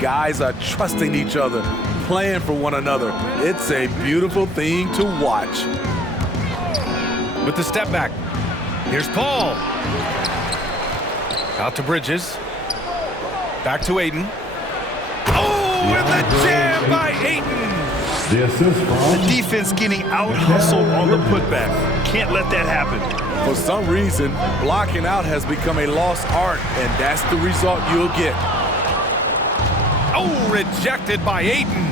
Guys are trusting each other, playing for one another. It's a beautiful thing to watch. With the step back, here's Paul. Out to Bridges. Back to Ayton. Oh, and the jam by Ayton. The defense getting out-hustled on the putback. Can't let that happen. For some reason, blocking out has become a lost art, and that's the result you'll get. Oh, rejected by Ayton.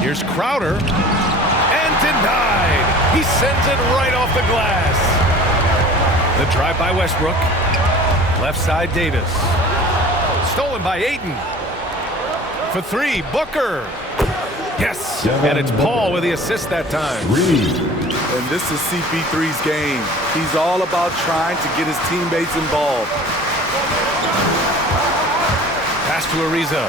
Here's Crowder. And denied. He sends it right off the glass. The drive by Westbrook. Left side, Davis. Stolen by Ayton. For three, Booker. Yes, and it's Paul with the assist that time. And this is CP3's game. He's all about trying to get his teammates involved. Pass to Ariza.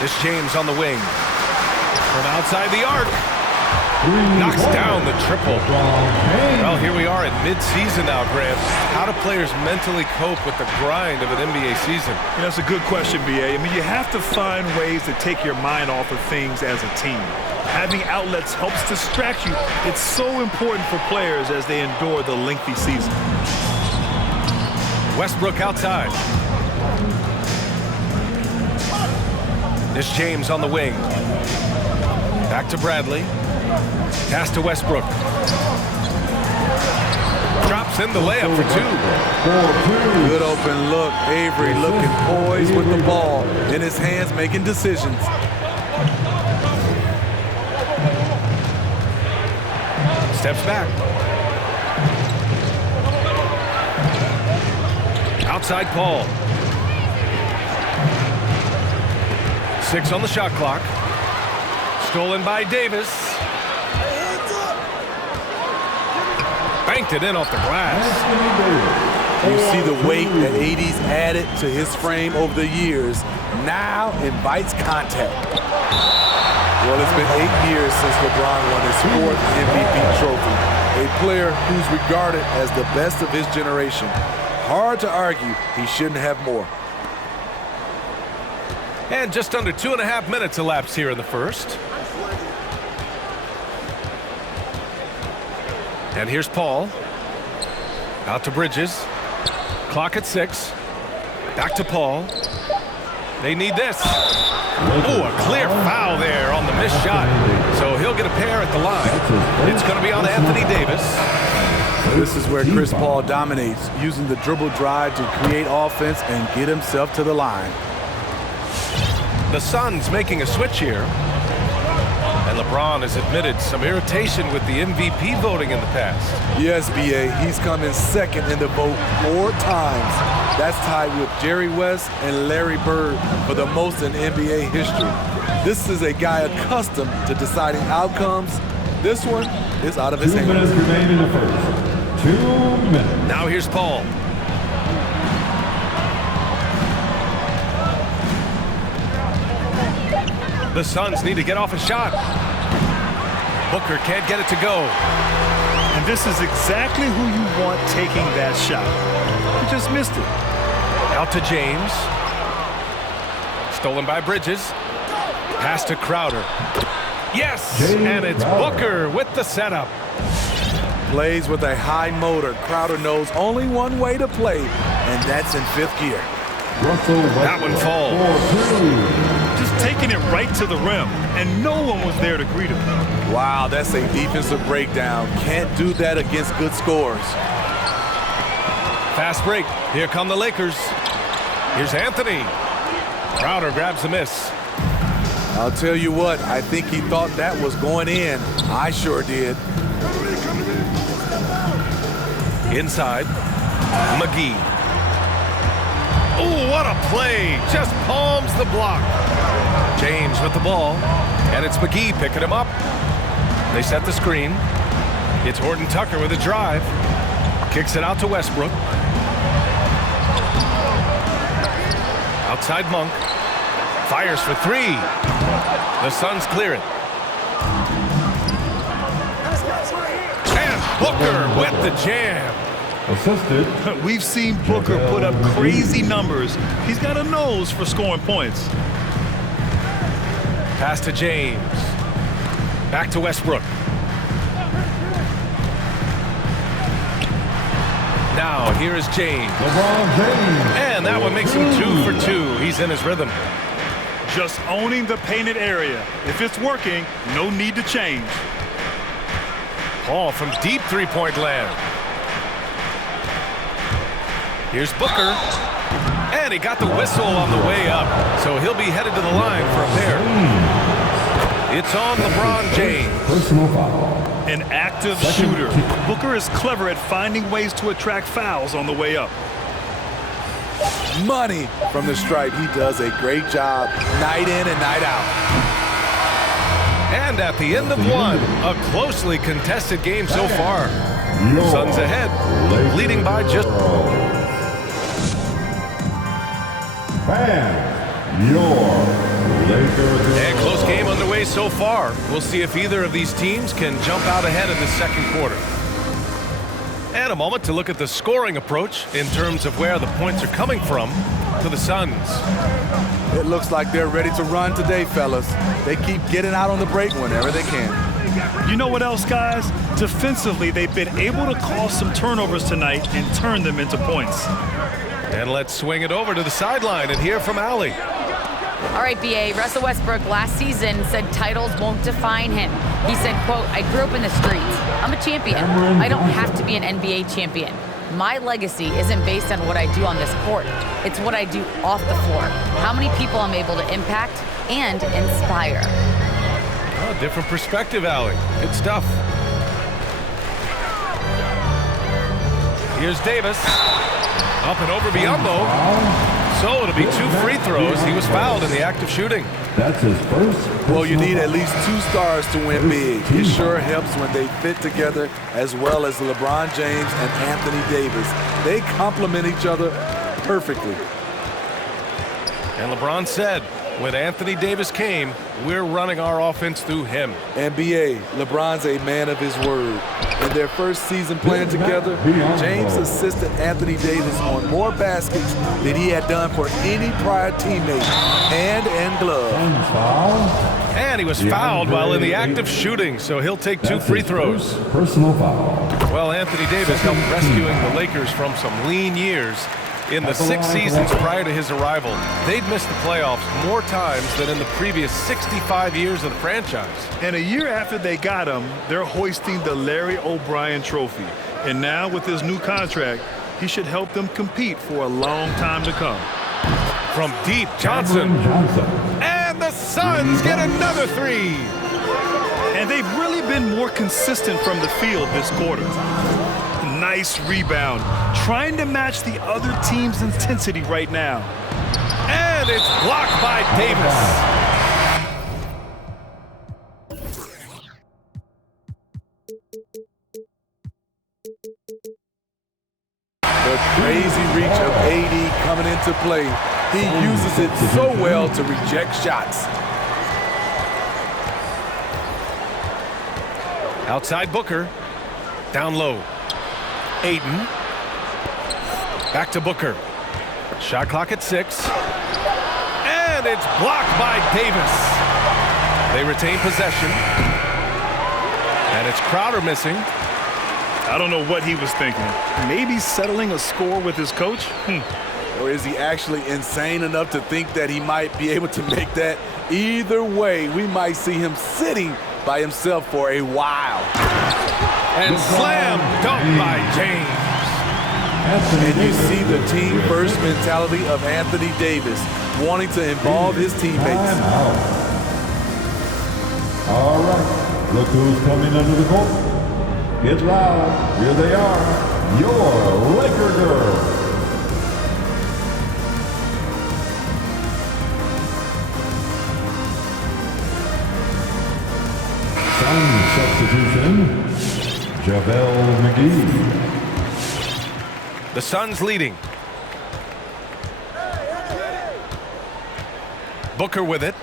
This James on the wing. From outside the arc. Knocks down the triple. Well, here we are at mid-season now, Grant. How do players mentally cope with the grind of an NBA season? You know, that's a good question, B.A. I mean, you have to find ways to take your mind off of things as a team. Having outlets helps distract you. It's so important for players as they endure the lengthy season. Westbrook outside. This James on the wing. Back to Bradley. Pass to Westbrook. Drops in the layup for two. Good open look. Avery looking poised with the ball in his hands, making decisions. Steps back. Outside Paul. 6 on the shot clock. Stolen by Davis. Banked it in off the glass. You see the weight that AD's added to his frame over the years. Now invites contact. Well, it's been 8 years since LeBron won his 4th MVP trophy. A player who's regarded as the best of his generation. Hard to argue he shouldn't have more. And just under 2.5 minutes elapsed here in the first. And here's Paul. Out to Bridges. Clock at 6. Back to Paul. They need this. Oh, a clear foul there on the missed shot. So he'll get a pair at the line. It's going to be on Anthony Davis. This is where Chris Paul dominates, using the dribble drive to create offense and get himself to the line. The Suns making a switch here. And LeBron has admitted some irritation with the MVP voting in the past. Yes, B.A., he's come in second in the vote 4 times. That's tied with Jerry West and Larry Bird for the most in NBA history. This is a guy accustomed to deciding outcomes. This one is out of his hands. 2 minutes remain in the first. 2 minutes. Now here's Paul. The Suns need to get off a shot. Booker can't get it to go. And this is exactly who you want taking that shot. You just missed it. Out to James. Stolen by Bridges. Pass to Crowder. Yes, and it's Booker with the setup. Plays with a high motor. Crowder knows only one way to play, and that's in 5th gear. That one falls. Just taking it right to the rim, and no one was there to greet him. Wow, that's a defensive breakdown. Can't do that against good scores. Fast break. Here come the Lakers. Here's Anthony. Crowder grabs the miss. I'll tell you what, I think he thought that was going in. I sure did. Inside. McGee. Oh, what a play. Just palms the block. James with the ball. And it's McGee picking him up. They set the screen. It's Horton Tucker with a drive. Kicks it out to Westbrook. Outside Monk. Fires for 3. The Suns clear it. And Booker with the jam. Assisted. We've seen Booker put up crazy numbers. He's got a nose for scoring points. Pass to James. Back to Westbrook. Now, here is James. LeBron James. And that one makes him 2 for 2. He's in his rhythm. Just owning the painted area. If it's working, no need to change. Paul from deep three-point land. Here's Booker. And he got the whistle on the way up. So he'll be headed to the line for a pair. It's on LeBron James. Personal foul. An active shooter. Booker is clever at finding ways to attract fouls on the way up. Money from the stripe. He does a great job night in and night out. And at the end of one, a closely contested game so far. Suns ahead, leading by just... Fans, your Lakers. And close game underway so far. We'll see if either of these teams can jump out ahead in the second quarter. And a moment to look at the scoring approach in terms of where the points are coming from to the Suns. It looks like they're ready to run today, fellas. They keep getting out on the break whenever they can. You know what else, guys? Defensively, they've been able to cause some turnovers tonight and turn them into points. And let's swing it over to the sideline and hear from Allie. All right, BA, Russell Westbrook last season said titles won't define him. He said, quote, I grew up in the streets. I'm a champion. I don't have to be an NBA champion. My legacy isn't based on what I do on this court. It's what I do off the floor. How many people I'm able to impact and inspire. Oh, different perspective, Allie. Good stuff. Here's Davis. Up and over Biyombo. So it'll be 2 free throws. He was fouled in the act of shooting. That's his first. Well, you need at least 2 stars to win big. It sure helps when they fit together, as well as LeBron James and Anthony Davis. They complement each other perfectly. And LeBron said, when Anthony Davis came, we're running our offense through him. NBA, LeBron's a man of his word. In their first season playing together, James assisted Anthony Davis on more baskets than he had done for any prior teammate, hand and glove. And he was fouled while in the act of shooting, so he'll take 2 free throws. Personal foul. Well, Anthony Davis helped rescuing the Lakers from some lean years. In the 6 seasons prior to his arrival, they'd missed the playoffs more times than in the previous 65 years of the franchise. And a year after they got him, they're hoisting the Larry O'Brien Trophy. And now with his new contract, he should help them compete for a long time to come. From deep, Johnson. And the Suns get another 3. And they've really been more consistent from the field this quarter. Nice rebound. Trying to match the other team's intensity right now. And it's blocked by Davis. The crazy reach of AD coming into play. He uses it so well to reject shots. Outside Booker. Down low. Ayton. Back to Booker. Shot clock at 6. And it's blocked by Davis. They retain possession. And it's Crowder missing. I don't know what he was thinking. Maybe settling a score with his coach? Or is he actually insane enough to think that he might be able to make that? Either way, we might see him sitting by himself for a while. And slam dunk by James. And you see the team first mentality of Anthony Davis, wanting to involve his teammates. All right, look who's coming under the court. Get loud, here they are, your Laker girls. Substitution, JaVale McGee. The Suns leading. Booker with it.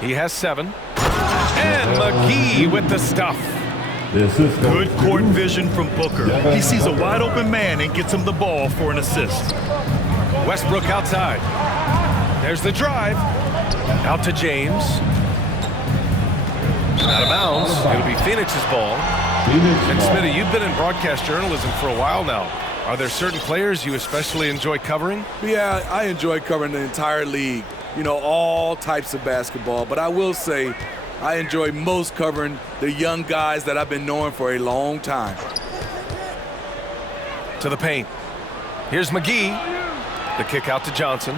He has 7. And McGee with the stuff. The assist goes Good court to vision from Booker. He sees a wide open man and gets him the ball for an assist. Westbrook outside. There's the drive. Out to James. Out of bounds. It'll be Phoenix's ball. And Smitty, you've been in broadcast journalism for a while now. Are there certain players you especially enjoy covering? Yeah, I enjoy covering the entire league. You know, all types of basketball. But I will say, I enjoy most covering the young guys that I've been knowing for a long time. To the paint. Here's McGee. The kick out to Johnson.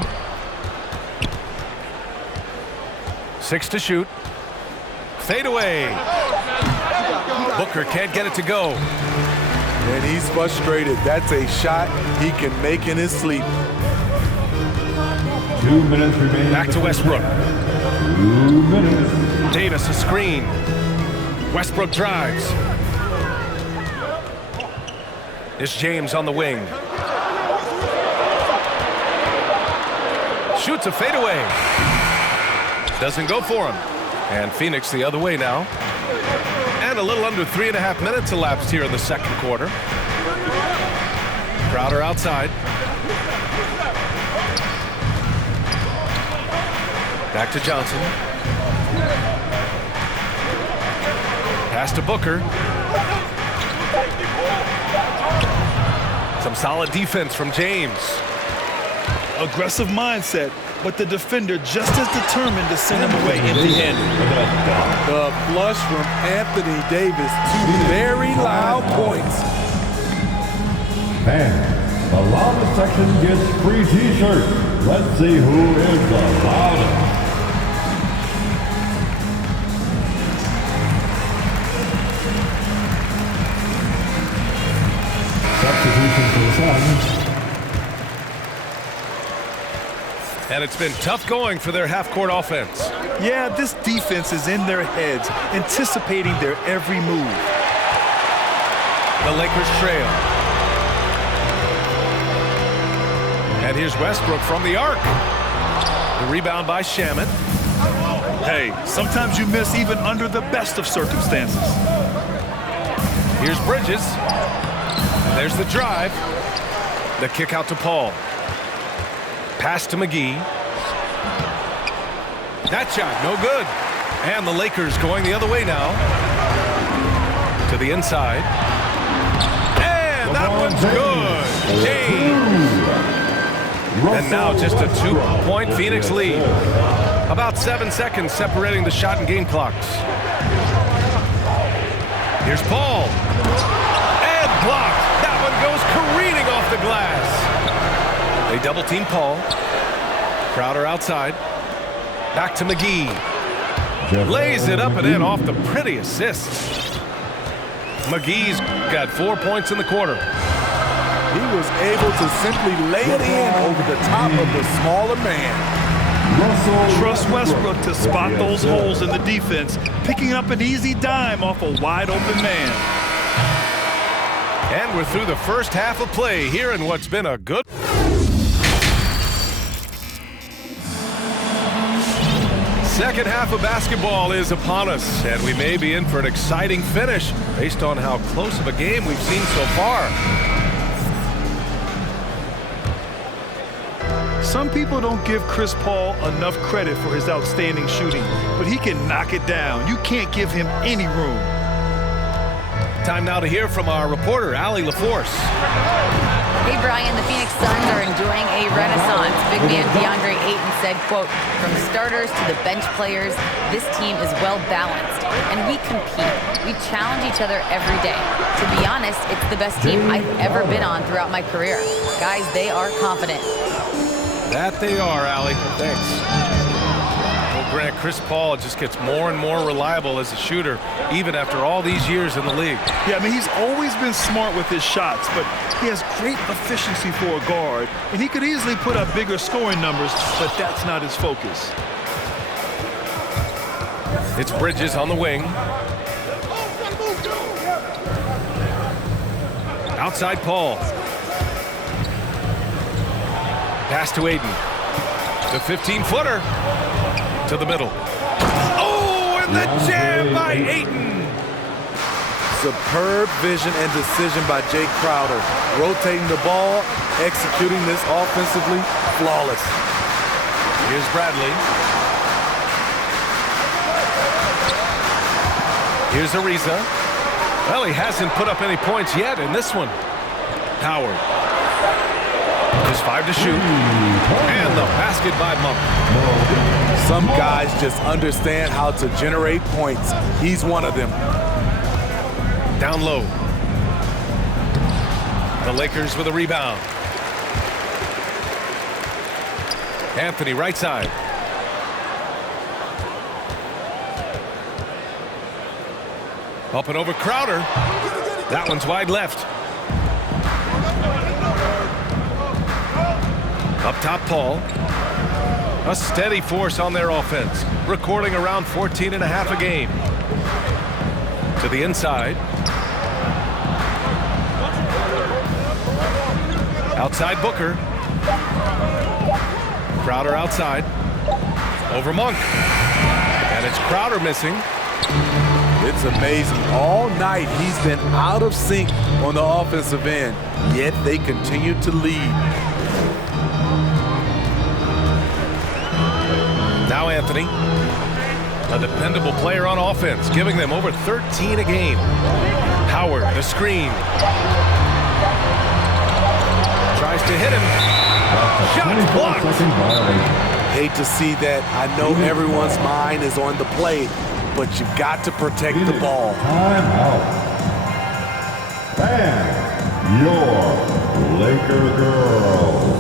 6 to shoot. Fade away. Booker can't get it to go. And he's frustrated. That's a shot he can make in his sleep. 2 minutes remaining. Back to Westbrook. 2 minutes. Davis a screen. Westbrook drives. It's James on the wing. Shoots a fadeaway. Doesn't go for him. And Phoenix the other way now. And a little under 3.5 minutes elapsed here in the second quarter. Crowder outside. Back to Johnson. Pass to Booker. Some solid defense from James. Aggressive mindset, but the defender just as determined to send him away empty-handed. The flush from Anthony Davis, 2 very loud points. And the loudest section gets free t-shirts. Let's see who is the loudest. Substitution for the Suns. And it's been tough going for their half-court offense. Yeah, this defense is in their heads, anticipating their every move. The Lakers trail. And here's Westbrook from the arc. The rebound by Shamet. Hey, sometimes you miss even under the best of circumstances. Here's Bridges. There's the drive. The kick out to Paul. Pass to McGee. That shot, no good. And the Lakers going the other way now. To the inside. And that one's good. James. And now just a 2-point Phoenix lead. About 7 seconds separating the shot and game clocks. Here's Paul. And blocked. That one goes careening off the glass. They double team Paul. Crowder outside. Back to McGee. Lays it up and in off the pretty assist. McGee's got 4 points in the quarter. He was able to simply lay it in over the top of the smaller man. Trust Westbrook to spot those holes in the defense, picking up an easy dime off a wide open man. And we're through the first half of play here in what's been a good. Second half of basketball is upon us, and we may be in for an exciting finish based on how close of a game we've seen so far. Some people don't give Chris Paul enough credit for his outstanding shooting, but he can knock it down. You can't give him any room. Time now to hear from our reporter, Allie LaForce. Hey, Brian, the Phoenix Suns are enjoying a renaissance. Big man DeAndre Ayton said, quote, from starters to the bench players, this team is well balanced, and we compete. We challenge each other every day. To be honest, it's the best team I've ever been on throughout my career. Guys, they are confident. That they are, Allie. Thanks. Well, Grant, Chris Paul just gets more and more reliable as a shooter, even after all these years in the league. Yeah, I mean, he's always been smart with his shots, but he has great efficiency for a guard, and he could easily put up bigger scoring numbers, but that's not his focus. It's Bridges on the wing. Outside Paul. Pass to Ayton. The 15-footer to the middle. Oh, and the jam by Ayton. Superb vision and decision by Jay Crowder. Rotating the ball, executing this offensively, flawless. Here's Bradley. Here's Ariza. Well, he hasn't put up any points yet in this one. Howard. Just 5 to shoot. And the basket by Monk. Some guys just understand how to generate points. He's one of them. Down low. The Lakers with a rebound. Anthony right side. Up and over Crowder. That one's wide left. Up top, Paul. A steady force on their offense, recording around 14.5 a game. To the inside. Outside Booker. Crowder outside. Over Monk. And it's Crowder missing. It's amazing. All night he's been out of sync on the offensive end, yet they continue to lead. Now Anthony, a dependable player on offense, giving them over 13 a game. Howard, the screen. Tries to hit him. Shot blocked. Hate to see that. I know everyone's mind is on the play, but you've got to protect the ball. Time out. Bam! Your Laker girls.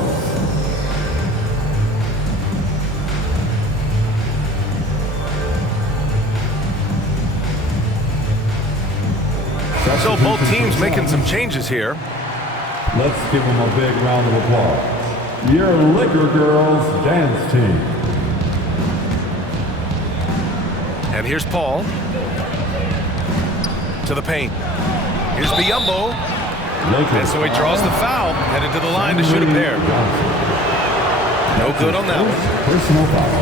So both teams making some changes here. Let's give them a big round of applause. Your Laker girls dance team. And here's Paul. To the paint. Here's Biyombo. And so he draws the foul. Headed to the line to shoot a pair. No good on that one. Personal foul.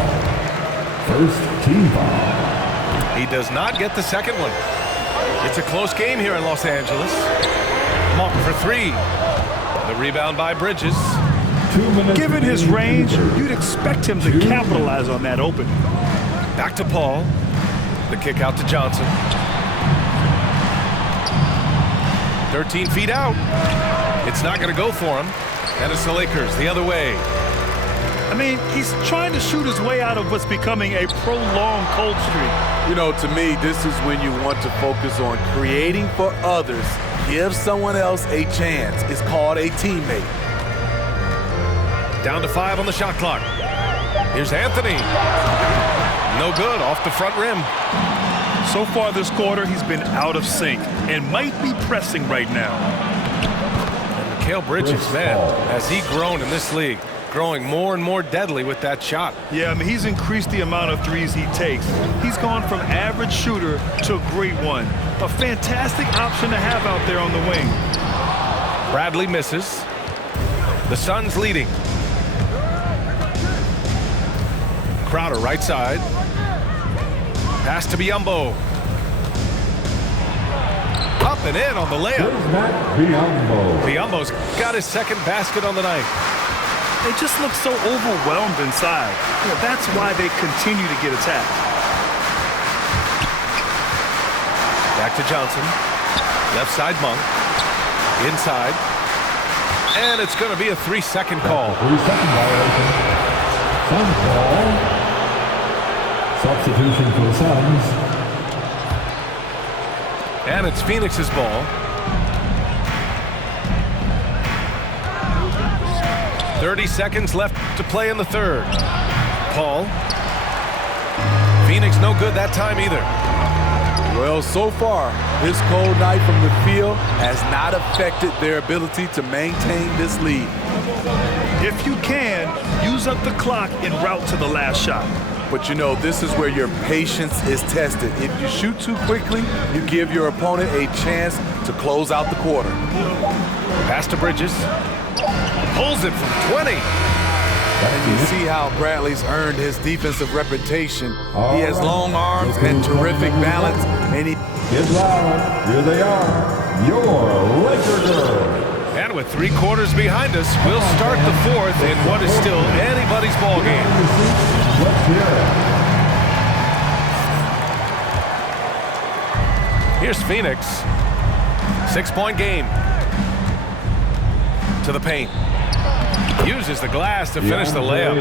First team foul. He does not get the second one. It's a close game here in Los Angeles. Monk for 3. The rebound by Bridges. 2 minutes. Given his range, you'd expect him to capitalize on that opening. Back to Paul. The kick out to Johnson. 13 feet out. It's not going to go for him. And it's the Lakers the other way. I mean, he's trying to shoot his way out of what's becoming a prolonged cold streak. You know, to me, this is when you want to focus on creating for others. Give someone else a chance. It's called a teammate. Down to 5 on the shot clock. Here's Anthony. No good, off the front rim. So far this quarter, he's been out of sync and might be pressing right now. And Mikal Bridges, man, has he grown in this league? Growing more and more deadly with that shot. Yeah, I mean, he's increased the amount of threes he takes. He's gone from average shooter to a great one. A fantastic option to have out there on the wing. Bradley misses. The Suns leading. Crowder right side. Pass to Biyombo. Up and in on the layup. Biyombo's got his second basket on the night. They just look so overwhelmed inside. You know, that's why they continue to get attacked. Back to Johnson. Left side Monk. Inside. And it's going to be a 3-second call. 3-second violation. Suns ball. Substitution for the Suns. And it's Phoenix's ball. 30 seconds left to play in the third. Paul. Phoenix no good that time either. Well, so far, this cold night from the field has not affected their ability to maintain this lead. If you can, use up the clock en route to the last shot. But you know, this is where your patience is tested. If you shoot too quickly, you give your opponent a chance to close out the quarter. Pass to Bridges. Pulls it from 20. And you see how Bradley's earned his defensive reputation. He has long arms and terrific balance, and he... Get loud. Here they are, your Laker girls. And with 3 quarters behind us, we'll start the 4th in what is still anybody's ball game. Let's hear it. Here's Phoenix. 6-point game. To the paint. Uses the glass to finish the layup.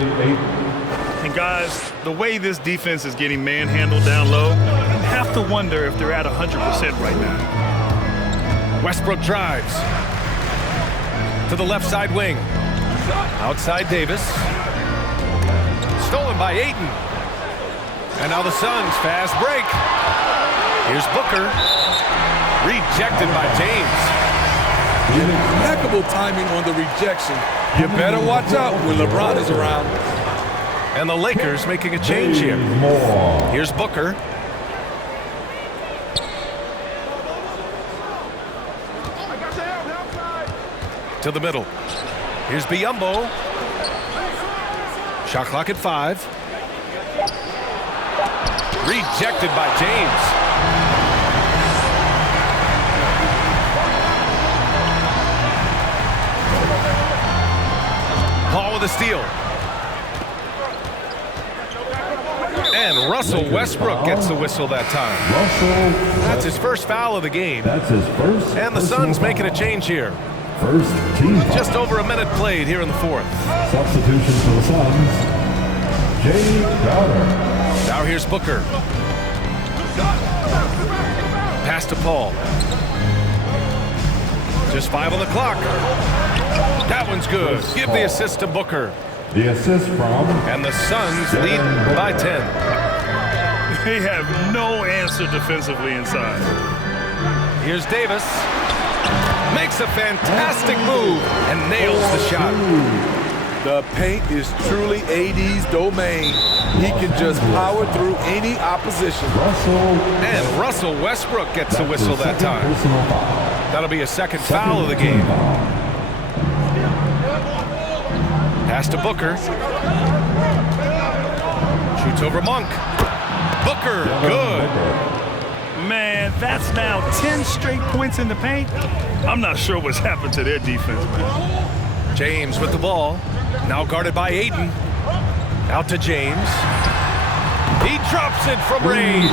And guys, the way this defense is getting manhandled down low, you have to wonder if they're at 100% right now. Westbrook drives. To the left side wing. Outside Davis. Stolen by Ayton. And now the Suns fast break. Here's Booker. Rejected by James. Impeccable timing on the rejection. You better watch out when LeBron is around. And the Lakers making a change here. Here's Booker. To the middle. Here's Biyombo. Shot clock at 5. Rejected by James. Paul with a steal. And Russell Westbrook gets the whistle that time. That's his first foul of the game. That's his first. And the Suns making a change here. First team foul. Just over a minute played here in the 4th. Substitution for the Suns. Jay Crowder. Now here's Booker. Pass to Paul. Just 5 on the clock. That one's good. Give the assist to Booker. The assist from. And the Suns lead by 10. They have no answer defensively inside. Here's Davis. Makes a fantastic move and nails the shot. The paint is truly AD's domain. He can just power through any opposition. And Russell Westbrook gets the whistle that time. That'll be a second foul of the game. Pass to Booker. Shoots over Monk. Booker, good. Man, that's now 10 straight points in the paint. I'm not sure what's happened to their defense, man. James with the ball. Now guarded by Ayton. Out to James. He drops it from range.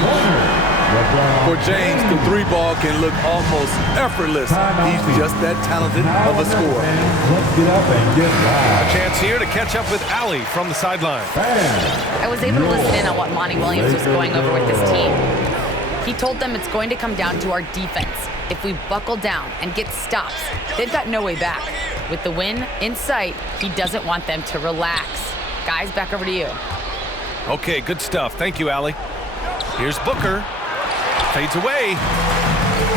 For James, the 3-ball can look almost effortless. He's just that talented of a scorer. Let's get up and get live. A chance here to catch up with Allie from the sideline. I was able to listen in on what Monty Williams was going over with this team. He told them it's going to come down to our defense. If we buckle down and get stops, they've got no way back. With the win in sight, he doesn't want them to relax. Guys, back over to you. Okay, good stuff. Thank you, Allie. Here's Booker. Fades away.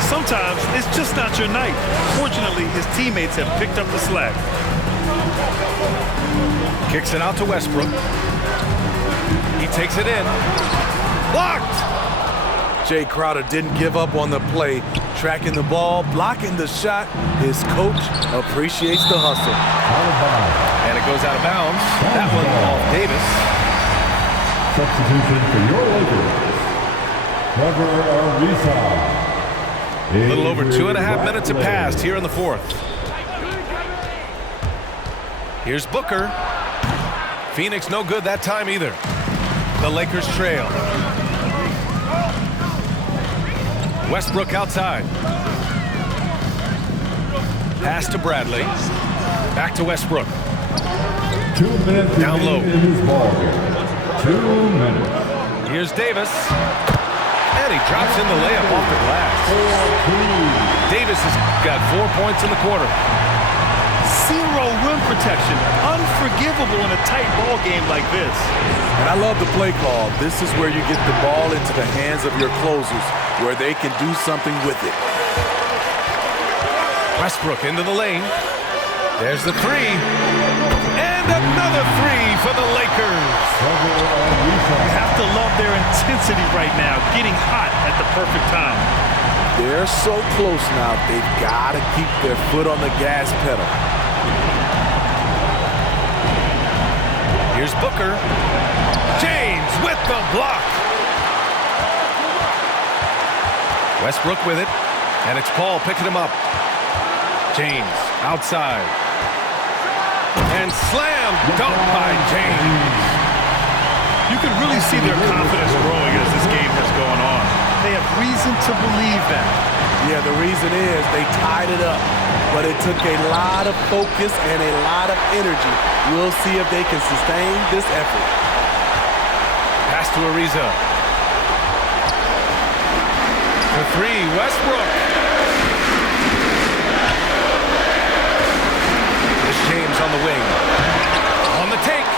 Sometimes it's just not your night. Fortunately, his teammates have picked up the slack. Kicks it out to Westbrook. He takes it in. Blocked! Jay Crowder didn't give up on the play. Tracking the ball, blocking the shot. His coach appreciates the hustle. And it goes out of bounds. That one off Davis. Substitution for your Lakers. Trevor Ariza. A little over 2.5 minutes have passed here in the 4th. Here's Booker. Phoenix no good that time either. The Lakers trail. Westbrook outside. Pass to Bradley. Back to Westbrook. 2 minutes Down low. in his ball game. 2 minutes. Here's Davis. And he drops in the layup off the glass. Davis has got 4 points in the quarter. Zero rim protection. Unforgivable in a tight ball game like this. And I love the play call. This is where you get the ball into the hands of your closers, where they can do something with it. Westbrook into the lane. There's the 3. And another 3 for the Lakers. You have to love their intensity right now, getting hot at the perfect time. They're so close now, they've got to keep their foot on the gas pedal. Here's Booker. James with the block. Westbrook with it. And it's Paul picking him up. James outside. And slam dunk by James. You can really see their confidence growing as this game has gone on. They have reason to believe that. Yeah, the reason is they tied it up, but it took a lot of focus and a lot of energy. We'll see if they can sustain this effort. Pass to Ariza. For three, Westbrook. This James on the wing. On the take.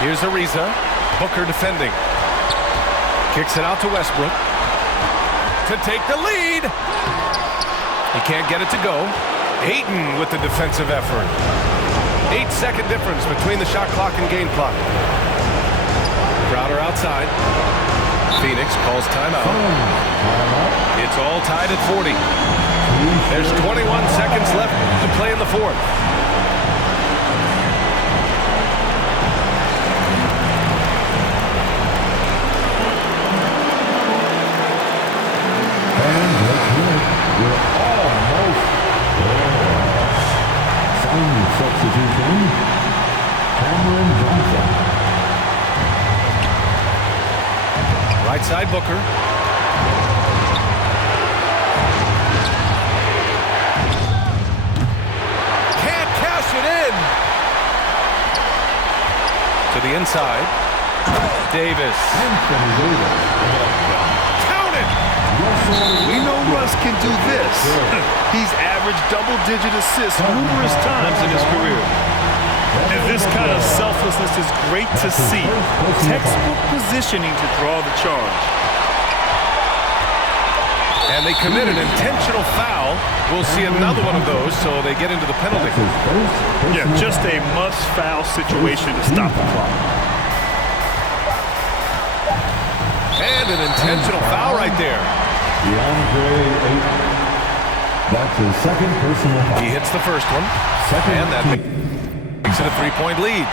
Here's Ariza. Booker defending. Kicks it out to Westbrook. To take the lead. He can't get it to go. Ayton with the defensive effort. 8-second difference between the shot clock and game clock. Crowder outside. Phoenix calls timeout. It's all tied at 40. There's 21 seconds left to play in the fourth. And let's hear it. We're almost there. Signing substitution, Cameron Johnson. Right side Booker. Can't cash it in. To the inside. Davis. Anthony Davis. Count it. We know Russ can do this. He's averaged double-digit assists numerous times in his career. And this kind of selflessness is great to see. Textbook positioning to draw the charge. And they commit an intentional foul. We'll see another one of those, so they get into the penalty. Yeah, just a must-foul situation to stop the clock. And an intentional foul right there. DeAndre Ayton. That's his second personal foul. He hits the first one. Second And that makes it a three-point lead.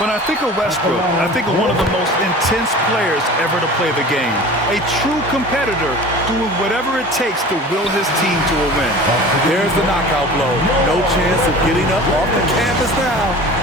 When I think of Westbrook, I think of one of the most intense players ever to play the game. A true competitor doing whatever it takes to will his team to a win. There's the knockout blow. No chance of getting up off the canvas now.